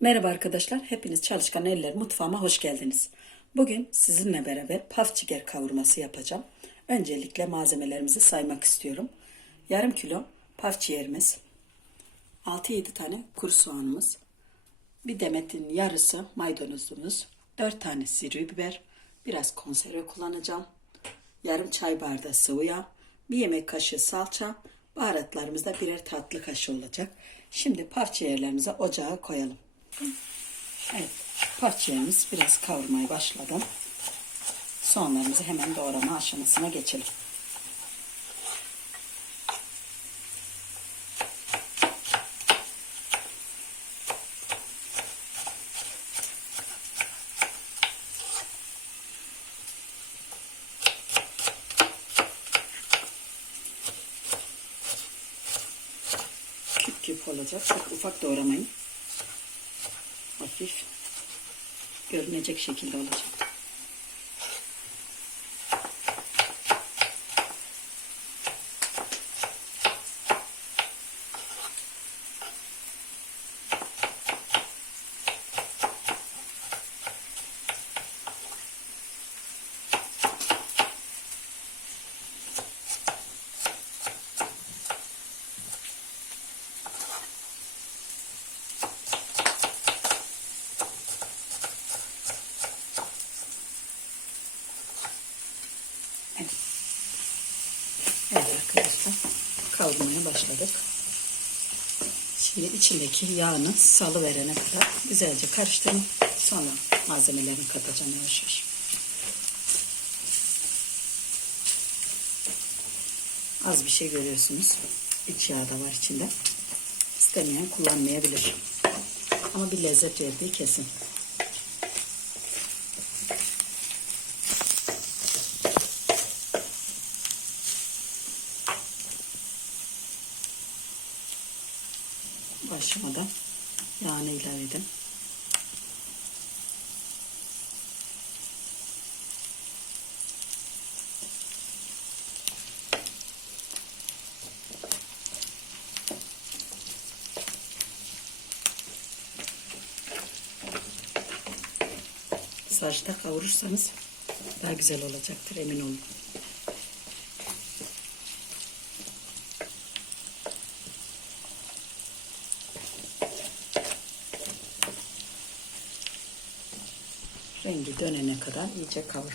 Merhaba arkadaşlar, hepiniz Çalışkan Eller Mutfağıma hoş geldiniz. Bugün sizinle beraber paf ciğer kavurması yapacağım. Öncelikle malzemelerimizi saymak istiyorum. Yarım kilo paf ciğerimiz, 6-7 tane kuru soğanımız, bir demetin yarısı maydanozumuz, 4 tane sivri biber, biraz konserve kullanacağım, yarım çay bardağı sıvı yağ, bir yemek kaşığı salça, baharatlarımız da birer tatlı kaşığı olacak. Şimdi parçalarımızı ocağa koyalım. Evet, parçalarımız biraz kavurmaya başladı. Soğanlarımızı hemen doğrama aşamasına geçelim. Küp küp olacak. Çok ufak doğramayın. Hafif görünecek şekilde olacak. Evet. Evet arkadaşlar başladık. Şimdi içindeki yağını salı verene kadar güzelce karıştırın. Sonra malzemelerini katacağım yavaş yavaş. Az bir şey görüyorsunuz. İç yağ da var içinde. İstemeyen kullanmayabilir. Ama bir lezzet verdiği kesin. Aşamada yağını ilave edin. Saçta kavurursanız daha güzel olacaktır emin olun. Rengi dönene kadar iyice kavurun.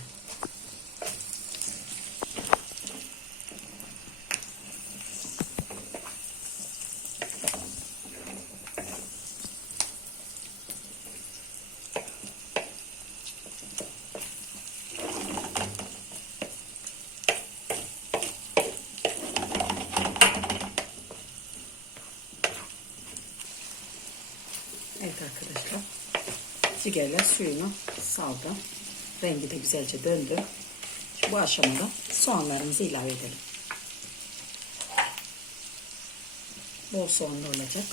Evet arkadaşlar. Cigerler suyunu saldı. Rengi de güzelce döndü. Bu aşamada soğanlarımızı ilave edelim. Bol soğanlı olacak.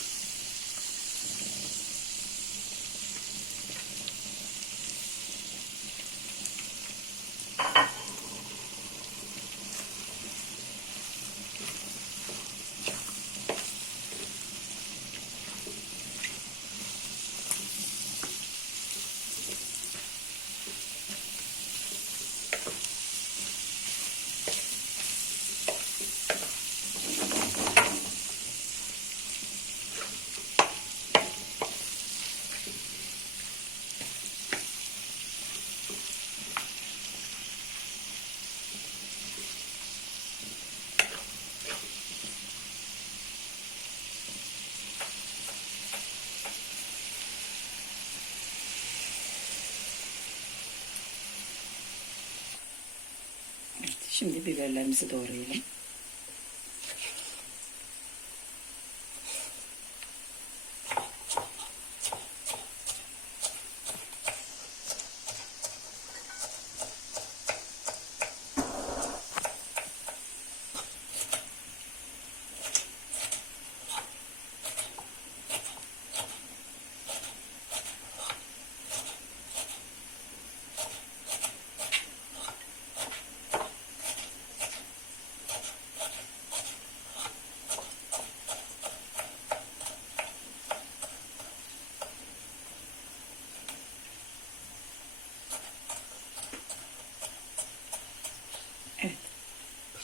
Evet, şimdi biberlerimizi doğrayalım.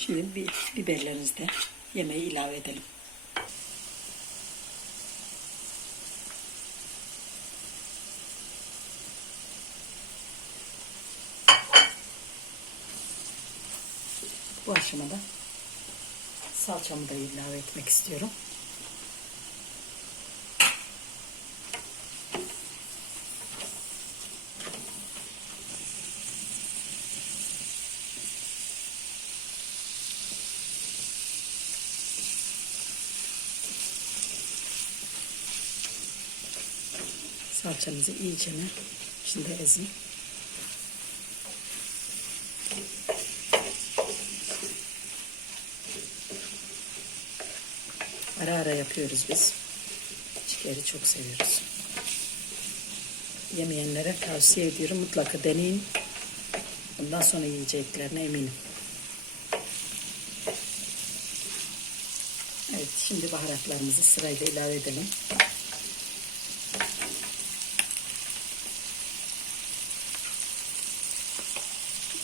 Şimdi bir biberlerimizi de yemeği ilave edelim. Bu aşamada salçamı da ilave etmek istiyorum. Salçamızı iyice şimdi ezeyim. Ara ara yapıyoruz biz. Ciğeri çok seviyoruz. Yemeyenlere tavsiye ediyorum. Mutlaka deneyin. Bundan sonra yiyeceklerine eminim. Evet, şimdi baharatlarımızı sırayla ilave edelim.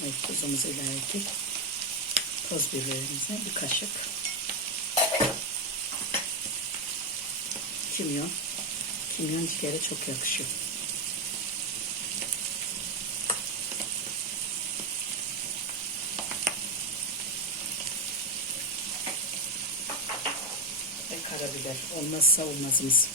Evet, tuzumuzu ilave ettik. Toz biberimize bir kaşık. Kimyon. Kimyon ciğere çok yakışıyor. Ve karabiber. Olmazsa olmazımız.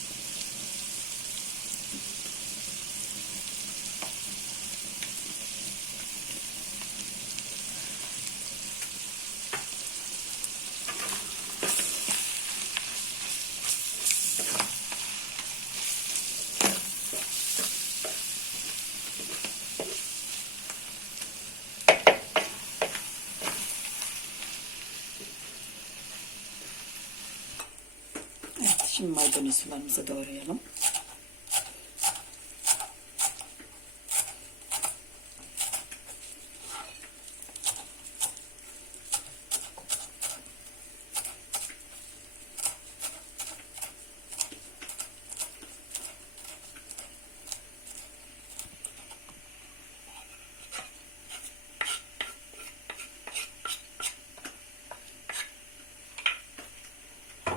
Evet, şimdi maydanoz sularımızı doğrayalım.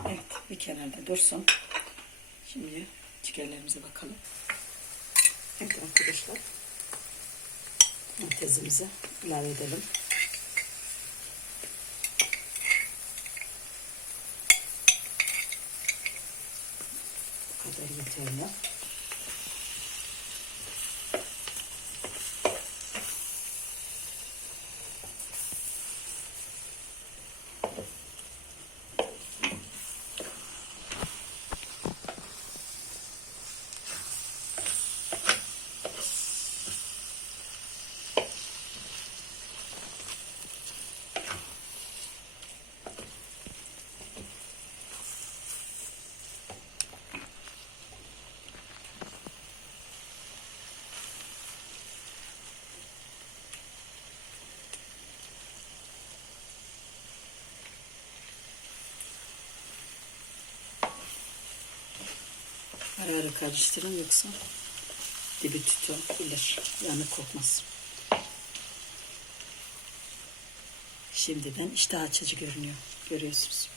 Evet, bir kenarda dursun. Şimdi ciğerlerimize bakalım. Evet arkadaşlar. Domatesimizi ilave edelim. Bu kadar yeterli. Ara ara karıştırın yoksa dibi tutabilir. Yani kokmaz. Şimdiden iştah açıcı görünüyor. Görüyorsunuz.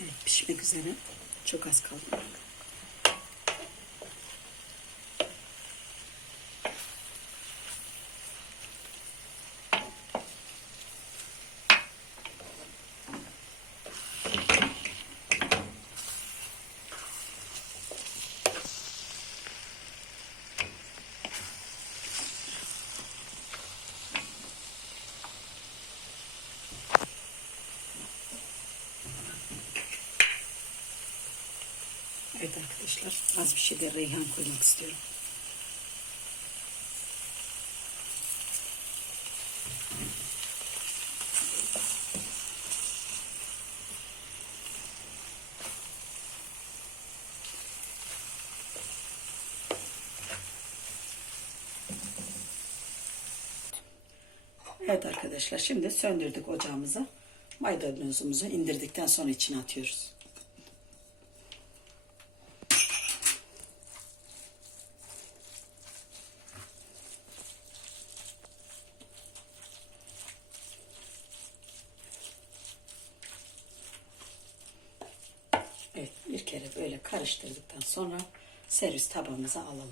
Evet pişmek üzere. Çok az kaldı. Evet arkadaşlar az bir şey de reyhan koymak istiyorum. Evet arkadaşlar şimdi söndürdük ocağımızı. Maydanozumuzu indirdikten sonra içine atıyoruz. Karıştırdıktan sonra servis tabağımıza alalım.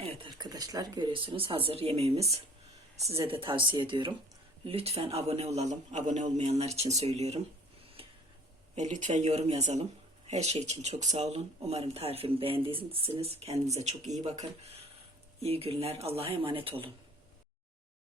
Evet arkadaşlar görüyorsunuz hazır yemeğimiz. Size de tavsiye ediyorum. Lütfen abone olalım. Abone olmayanlar için söylüyorum. Ve lütfen yorum yazalım. Her şey için çok sağ olun. Umarım tarifimi beğendiyseniz kendinize çok iyi bakın. İyi günler. Allah'a emanet olun.